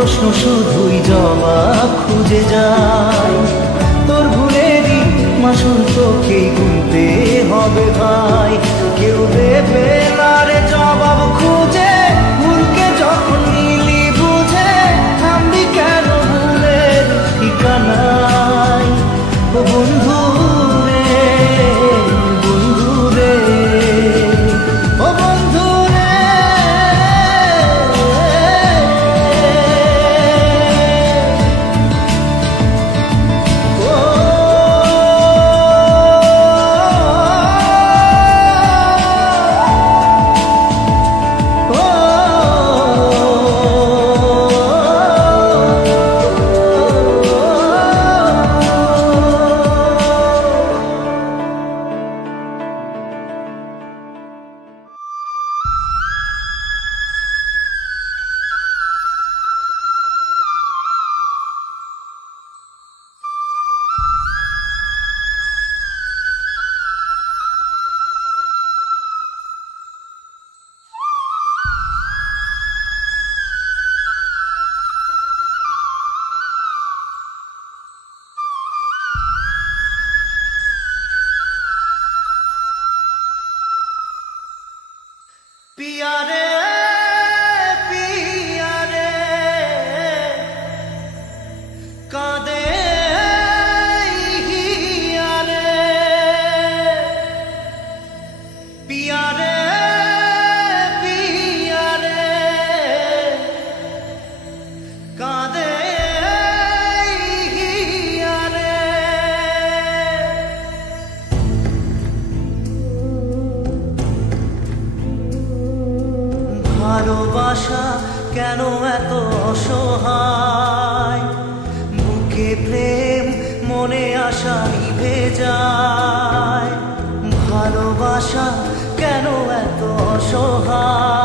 প্রশ্ন শুধুই জবা খুঁজে যায় তোর ভুলে দিন মাসুর তোকে গুনতে হবে ভাই। কেউ দেবে তার পিয়ারে কেন এত অসহায়?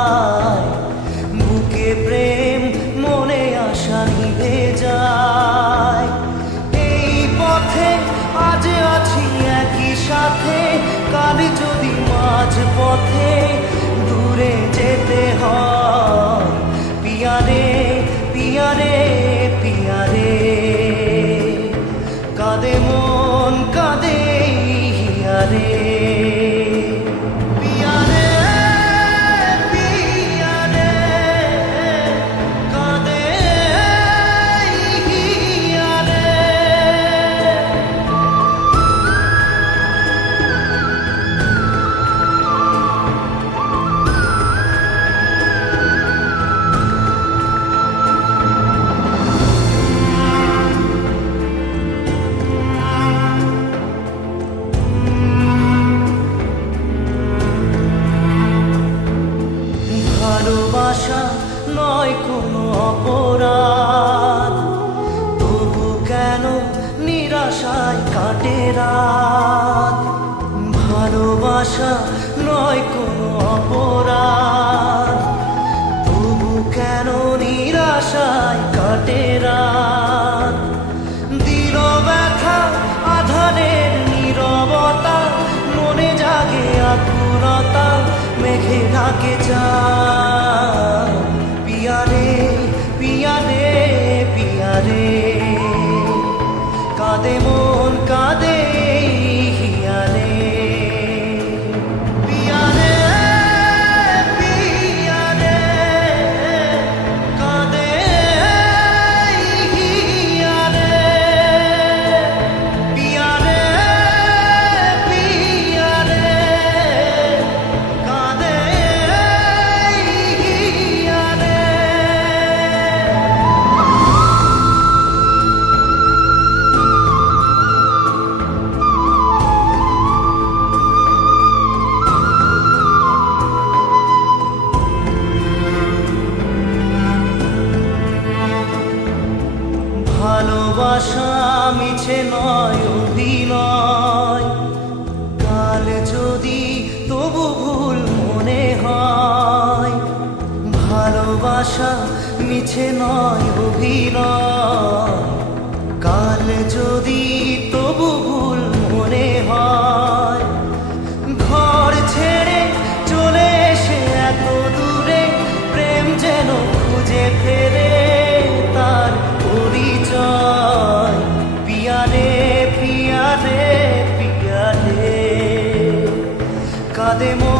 des mots.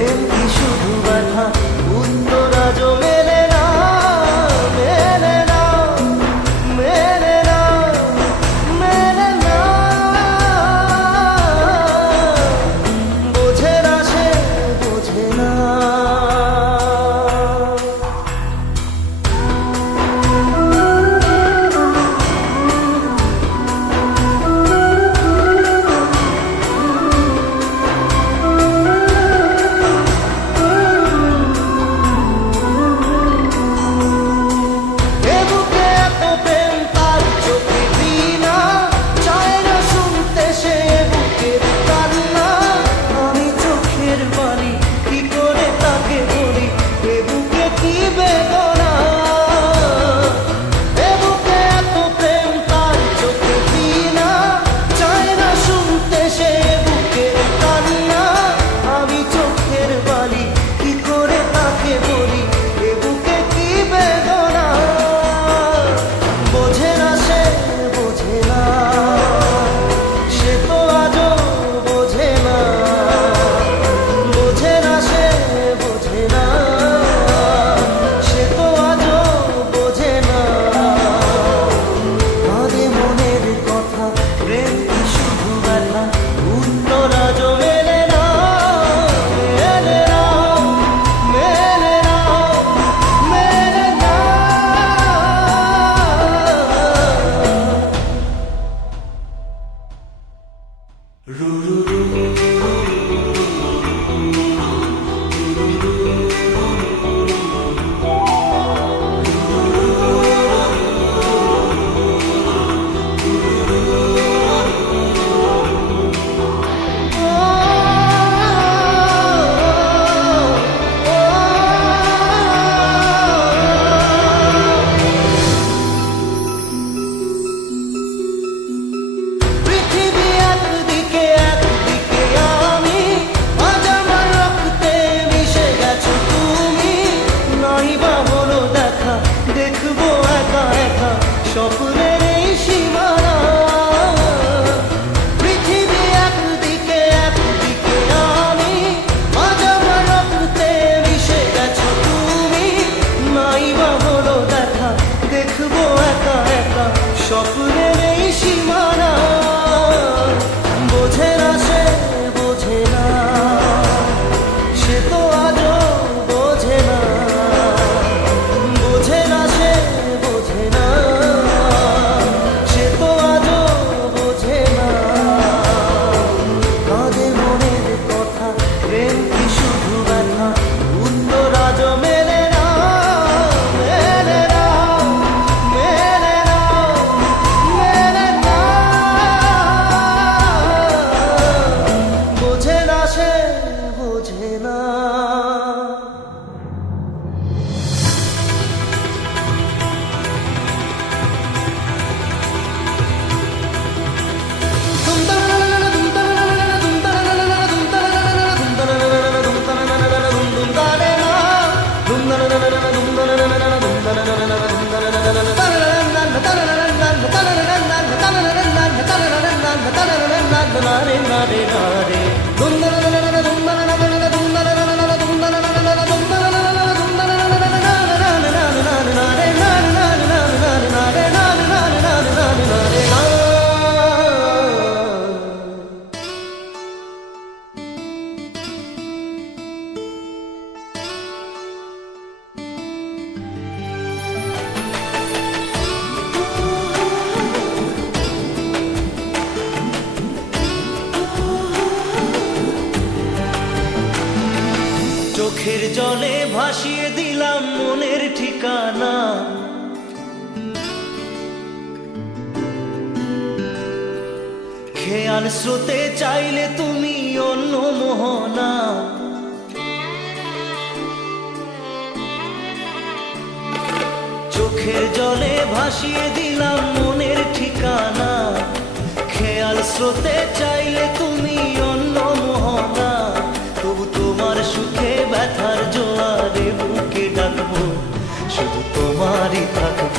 প্রেম কি শুধু ব্যথা উত্তরা জলে நாரே நாரே நாரே. খেয়াল আর স্রোতে চাইলে তুমি অন্য মোহনা। চোখের জলে ভাসিয়ে দিলাম মনের ঠিকানা। খেয়াল স্রোতে চাইলে তুমি অন্য মোহনা। তবু তোমার সুখে ব্যথার জোয়ারে বুকে ডাকবো, শুধু তোমারই থাকব।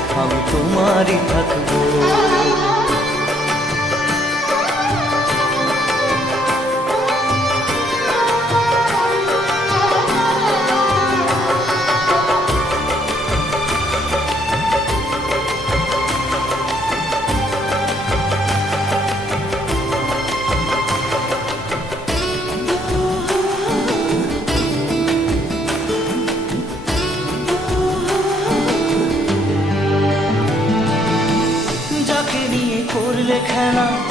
আমি তোমারই থাকব। 开朗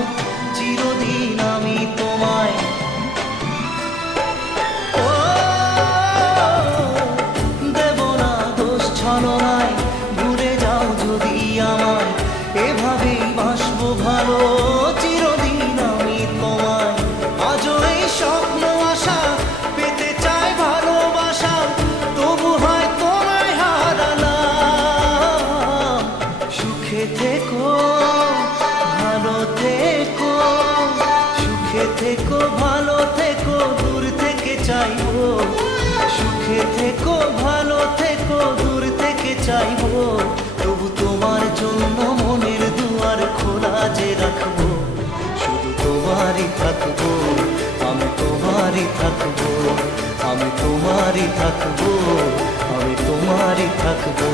থাকবো আমি তোমারই থাকবো আমি তোমারই থাকবো আমি তোমারই থাকবো